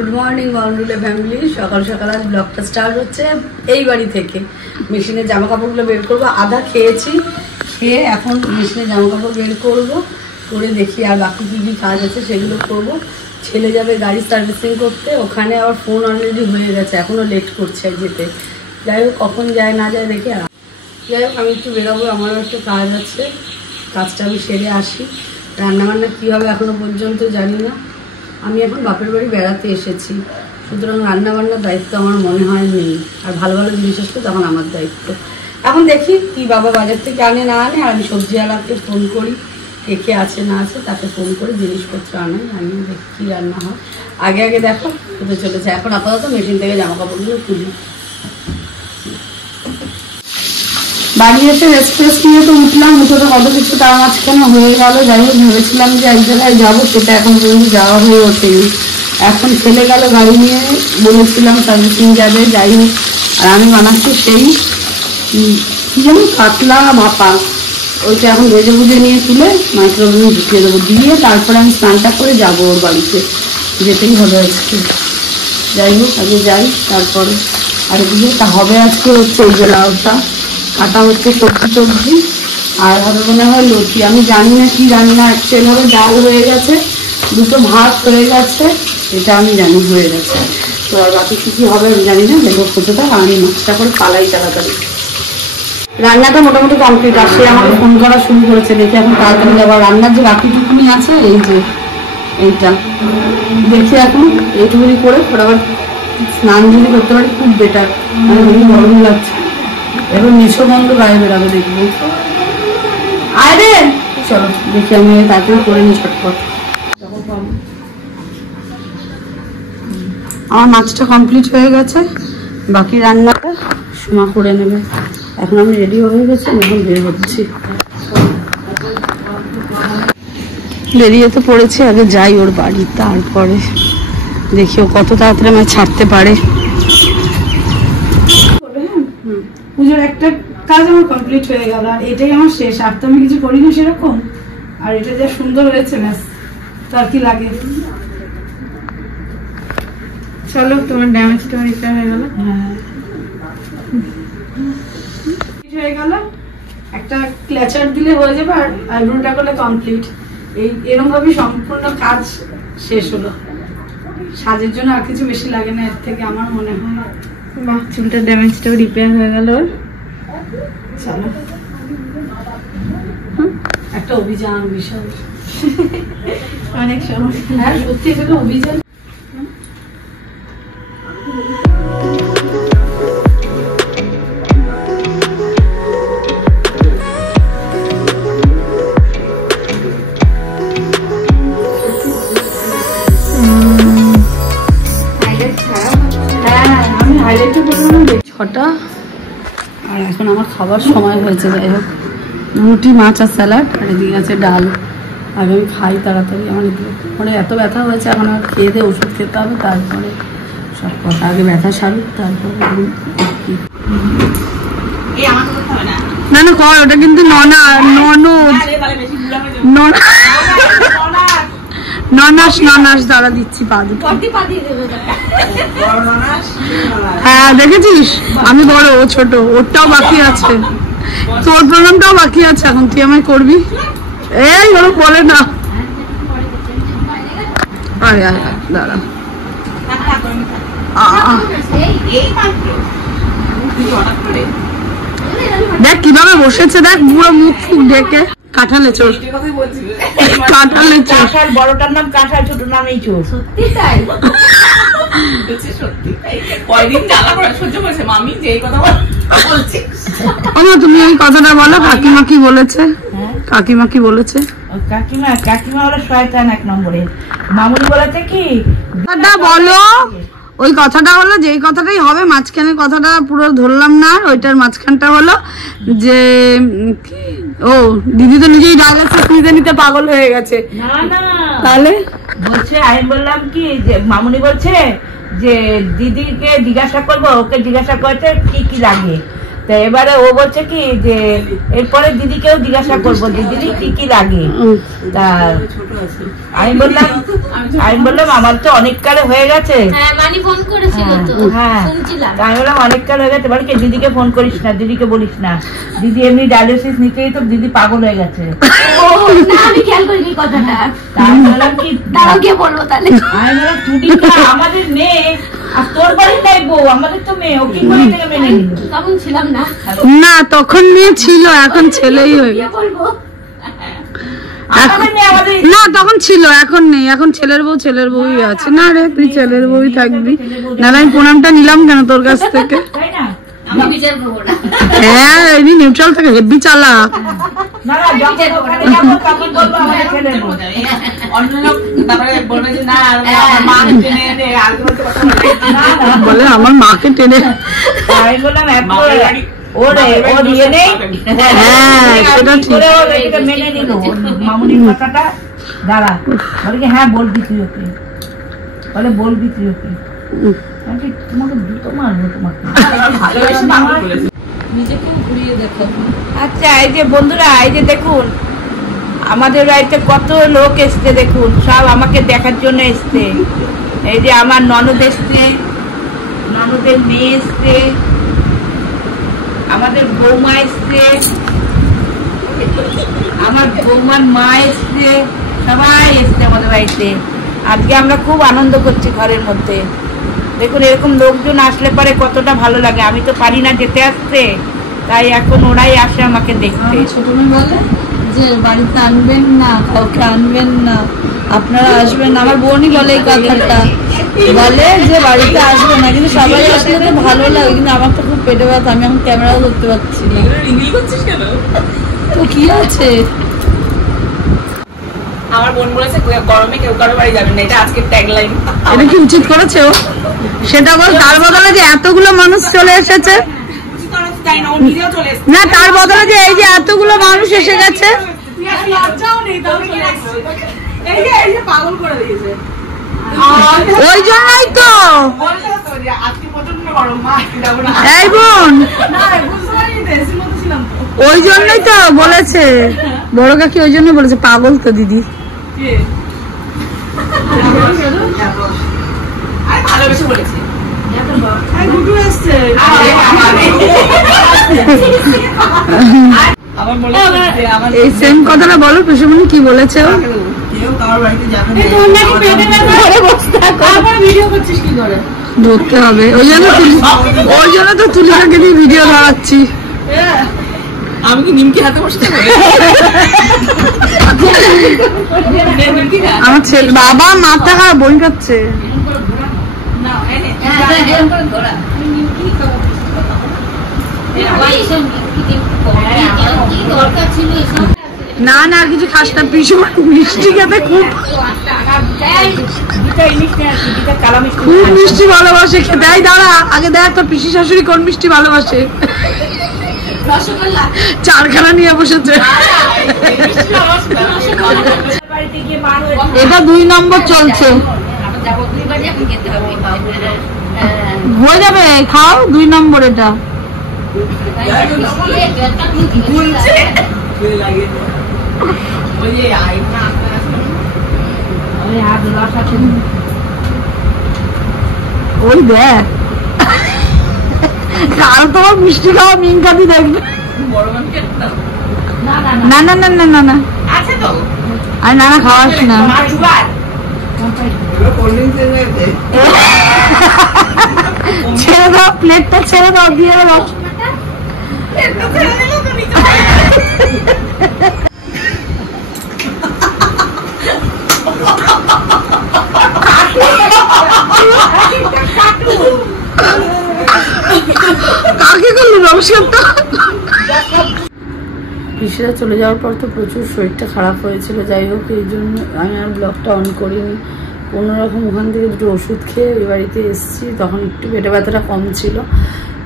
Good morning বন্ধুলে family. সকাল সকাল আজ ব্লগটা স্টার্ট হচ্ছে এই বাড়ি থেকে। মেশিনে জামা কাপড়গুলো বের করবো, আধা খেয়েছি, খেয়ে এখন মেশিনে জামা কাপড় বের করবো, করে দেখি আর বাকি কী কী কাজ আছে সেগুলো করবো। ছেলে যাবে গাড়ি সার্ভিসিং করতে, ওখানে আবার ফোন অলরেডি হয়ে গেছে, এখনও লেট করছে যেতে। যাই হোক কখন যায় না যায় দেখে। যাই হোক আমি একটু বেরোবো, আমারও একটু কাজ আছে, কাজটা আমি সেরে আসি। রান্নাবান্না কী হবে এখনও পর্যন্ত জানি না। আমি এখন বাপের বাড়ি বেড়াতে এসেছি, সুতরাং রান্নাবান্নার দায়িত্ব আমার মনে হয় নেই। আর ভালো ভালো জিনিস আসলে তখন আমার দায়িত্ব। এখন দেখি কি বাবা বাজার থেকে আনে না আনে। আর আমি সবজিওয়ালাকে ফোন করি, কে কে আছে না আছে তাকে ফোন করে জিনিসপত্র আনাই, আমি দেখি কী রান্না হয়। আগে আগে দেখো কোথায় চলেছে। এখন আপাতত মেশিন থেকে জামা কাপড়গুলো তুলি। বাড়ি এসে রেস্ট নিয়ে তো উঠলাম, উঠে তো কত কিছু তার মাঝখানে হয়ে গেল। যাই হোক ভেবেছিলাম যে এক জায়গায় যাবো, সেটা এখন পর্যন্ত যাওয়া হয়ে ওঠেনি। এখন ছেলে গেল গাড়ি নিয়ে, বলেছিলাম সার্ভিসিং যাবে। যাই হোক আর আমি বানাচ্ছি সেই কী জানি কাতলা মাপা, ওইটা এখন ভেজে ভুজে নিয়ে তুলে মাইক্রোওভেনে ঢুকিয়ে দেবো, দিয়ে তারপরে আমি স্নানটা করে যাবো ওর বাড়িতে। যেতেই হবে আজকে। যাই হোক আগে যাই তারপরে। আর এদিকে তা হবে আজকে হচ্ছে এই যে লাউটা কাটা হচ্ছে, সবজি টবজি, আর হবে মনে হয় লতি। আমি জানি না কি রান্না। অ্যাকচুয়ালি হবে ডাল হয়ে গেছে, দুটো ভাত হয়ে গেছে, এটা আমি জানি হয়ে গেছে। তো আর বাকি কী হবে আমি জানি না। দেখবো কোথাটা আমি মাছটা করে পালাই তাড়াতাড়ি। রান্নাটা মোটামুটি কমপ্লিট। আর সে আমাকে ফোন করা শুরু করেছে, দেখি এখন তাড়াতাড়ি যাবো। রান্নার যে বাকিটুকুনি আছে এই যে এইটা দেখি এখন এইটুকুনি করে আবার স্নান যদি করতে পারি খুব বেটার। মানে গরম লাগছে, এবার নেশো বন্ধ গায়ে বেরাবে দেখবো। আরে চলো দেখি আমি তাড়াতাড়ি করে নিই ছটপট। আমার মাছটা কমপ্লিট হয়ে গেছে, বাকি রান্নাটা সুমা করে নেবে। এখন আমি রেডি হয়ে গেছি, এখন বের হচ্ছি। বেরিয়ে তো পড়েছি, আগে যাই ওর বাড়ি, তারপরে দেখি ও কত তাড়াতাড়ি আমায় ছাড়তে পারে। পুজোর একটা কাজ আমার কমপ্লিট হয়ে গেল, আর এটাই আমার শেষ। আর তো আমি কিছু করিনি সেরকম। আর এটা যা সুন্দর হয়েছে ব্যাস, তার কি লাগে। চলো তোমার ড্যামেজটা রিপেয়ার হয়ে গেল। হ্যাঁ হয়ে গেল, একটা ক্ল্যাচার দিলে হয়ে যাবে, আর আইব্রোটা করলে কমপ্লিট। এরকম ভাবে সম্পূর্ণ কাজ শেষ হলো। সাজের জন্য আর কিছু বেশি লাগে না এর থেকে আমার মনে হয়। বাহ, চুলটার ড্যামেজটাও রিপেয়ার হয়ে গেল। চলো একটা অভিযান বিষয় অনেক সময়। হ্যাঁ সত্যি এটা অভিযান। ছটা আর এখন আমার খাবার সময় হয়েছে। যাই হোক রুটি, মাছ আর স্যালাড, আর এদিকে আছে ডাল। আর আমি খাই তাড়াতাড়ি, আমার পরে এত ব্যথা হয়েছে, এখন আর খেয়ে দিয়ে ওষুধ খেতে হবে, তারপরে সব কথা। আগে ব্যথা সারুক তারপরে। না না কর, ওটা কিন্তু ননাস দাঁড়া দিচ্ছি পা দুটো। হ্যাঁ দেখেছিস, আমি বড় ও ছোট, ওরটাও বাকি আছে, তোর প্রণামটাও বাকি আছে, এখন তুই আমায় করবি। এই ওরা বলে না। আরে দাঁড়া, দেখ কিভাবে বসেছে, দেখ পুরো মুখ ফুক ডেকে। কাঁঠালে চোর, কাঁঠালে চোর। বড়টার নাম কাঁঠাল, ছোট নাম এই চোর। সত্যি তাই? তুমি এই কথাটা বলো, কাকিমা কি বলেছে? কাকিমা কি বলেছে? কাকিমা হলো শয়তান এক নম্বরে। মামুনি বলেছে কি বলো, ওই কথাটা হলো যেই কথাটাই হবে, মাঝখানের কথাটা পুরো ধরলাম না। ওইটার মাঝখানটা হলো যে ও দিদি তো নিজেই ডায়ালিসিস নিতে নিতে পাগল হয়ে গেছে। না না তাহলে বলছে, আমি বললাম কি যে মামুনি বলছে যে দিদিকে জিজ্ঞাসা করবো, ওকে জিজ্ঞাসা করতে কি কি লাগে। তো এবারে ও বলছে কি যে এরপরে দিদিকেও জিজ্ঞাসা করবো দিদির কি কি লাগে। তা আমি বললাম আমার তো অনেক কালে হয়ে গেছে। মানি ফোন করেছিল তো, শুনছিলাম। আমি বললাম অনেক কাল হয়ে গেছে, বলকে দিদিকে ফোন করিস না, দিদিকে বলিস না, দিদি এমনি ডায়ালিসিস নিতেই তো দিদি পাগল হয়ে গেছে। আমি খেয়াল করিনি কথাটা। আমি বললাম কি তাও গিয়ে বলবো তাহলে। আমি বললাম টুডিটা আমাদের মেয়ে আর তোর বাড়ির তাই বউ, আমাদের তো মেয়ে, ও কি করে থেকে মেনে নিল? তখন ছিলাম না। না তখন মেয়ে ছিল, এখন ছেলেই হয়ে গেছে। বলবো না তখন ছিল, এখন নেই, এখন ছেলের বউ ছেলের বউই আছে। না রে তুই ছেলের বউই থাকবি, না আমি প্রণামটা নিলাম কেন তোর কাছ থেকে? হ্যাঁ এমনি নিউট্রাল থাকে, হেব্বি চালা। বলে আমার মাকে টেনে মেনে নিল মামুনির কথাটা। দাঁড়া বলে কি হ্যাঁ বলবি তুই ওকে, বলে বলবি তুই ওকে, তোমাকে দুটো মারবো তোমাকে। আচ্ছা এই যে বন্ধুরা, এই যে দেখুন আমাদের বাড়িতে কত লোক এসছে, দেখুন সব আমাকে দেখার জন্য এসছে। এই যে আমার ননদ এসছে, ননদের মেয়ে এসছে, আমাদের বৌমা এসছে, আমার বৌমার মা এসছে, সবাই এসছে আমাদের বাড়িতে। আজকে আমরা খুব আনন্দ করছি ঘরের মধ্যে। দেখুন এরকম লোকজন আসলে পরে কতটা ভালো লাগে। আমি তো পারি না যেতে আসতে, তাই এখন ওরাই আসে আমাকে দেখতে। ছোট মেয়ে বলে যে বাড়িতে আনবেন না, কাউকে আনবেন না, আপনারা আসবেন। আমার বোনই বলে এই কথাটা, বলে যে বাড়িতে আসবে না, কিন্তু সবাই আসলে তো ভালো লাগে। কিন্তু আমার তো খুব পেটে ব্যথা, আমি এখন ক্যামেরাও ধরতে পারছি না। তো কি আছে, আমার বোন বলেছে গরমে কেউ কারো বাড়ি যাবেন না, এটা আজকের ট্যাগলাইন। এটা কি উচিত করেছে ও? সেটা বল। তার বদলে যে এতগুলো মানুষ চলে এসেছে, না তার বদলে যে এই যে এতগুলো মানুষ এসে গেছে, ওই জন্যই তো। এই বোন ওই জন্যই তো বলেছে, বড় কাকি ওই জন্য বলেছে, পাগল তো দিদি। ভালোবেসে বলেছে। এই সেম কথাটা বলো পিসুমনি কি বলেছে। ধরতে হবে, ওই জন্য তো তুলিটাকে দিয়ে ভিডিও ধরাচ্ছি। আমি কি নিমকি হাতে বসতে আমার ছেলে বাবা মাথা খারাপ, বই খাচ্ছে। না না আর কিছু খাস না, পিসুমনি মিষ্টি খেতে খুব খুব মিষ্টি ভালোবাসে খেতে। এই দাঁড়া আগে দেখ তোর পিসি শাশুড়ি কোন মিষ্টি ভালোবাসে। চারখানা নিয়ে বসেছে। এটা 2 নম্বর চলছে, হয়ে যাবে, খাও 2 নম্বর। এটা ওই দেখ কাল তোমার মিষ্টি খাওয়া মিনকাতি দেখবে। না না না না না না আর না না খাওয়াস না। ছেড়ে দাও প্লেটটা, ছেড়ে দাও, দিয়ে দাও। কাকে করলো নমস্কারটা? পিসিরা চলে যাওয়ার পর তো প্রচুর শরীরটা খারাপ হয়েছিল, যাই হোক এই জন্য আমি আর ব্লগটা অন করিনি। কোনোরকম ওখান থেকে 2টো ওষুধ খেয়ে এই বাড়িতে এসেছি, তখন একটু পেটে ব্যথাটা কম ছিল।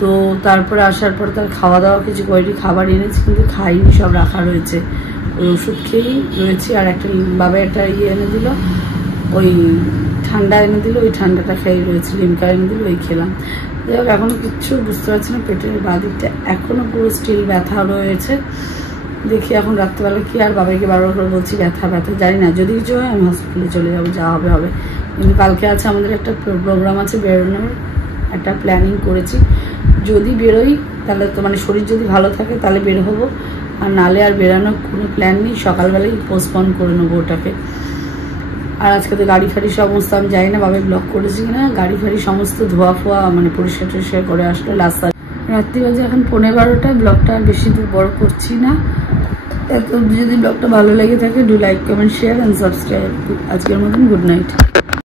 তো তারপরে আসার পর তার খাওয়া দাওয়া কিছু কয়েকটি খাবার এনেছি, কিন্তু খাইনি, সব রাখা রয়েছে। ওই ওষুধ খেয়েই রয়েছি। আর একটা বাবা একটা এনে দিল, ওই ঠান্ডা এনে দিল, ওই ঠান্ডাটা খেয়ে রয়েছে। লিমকা এনে দিল, ওই খেলাম। যাই হোক এখনো কিচ্ছু বুঝতে পারছি না, পেটের বাঁ দিকটা এখনো পুরো স্টিল ব্যথা রয়েছে। দেখি এখন রাত্রিবেলা কি, আর বাবাইকে বারবার করে বলছি ব্যথা ব্যথা, জানি না যদি কিছু হয় আমি হসপিটালে চলে যাবো, যা হবে হবে। কিন্তু কালকে আছে আমাদের একটা প্রোগ্রাম আছে বেরোনোর, একটা প্ল্যানিং করেছি। যদি বেরোই তাহলে তো মানে শরীর যদি ভালো থাকে তাহলে বের হবো, আর নালে আর বেরোনোর কোনো প্ল্যান নেই, সকালবেলায় পোস্টপন করে নেবো ওটাকে। আর আজকে তো গাড়ি ফাড়ি সমস্ত আমি জানি না বাবাই ব্লক করেছি কিনা, গাড়ি ফাড়ি সমস্ত ধোয়া ফোয়া মানে পরিষ্কার টরিষ্কার করে আসলো লাস্ট। রাত্রি বাজে এখন 11:15, ব্লগটা আর বেশি দূর বড় করছি না। এত যদি ব্লগটা ভালো লেগে থাকে do like comment share and subscribe. আজকের মতন গুড নাইট।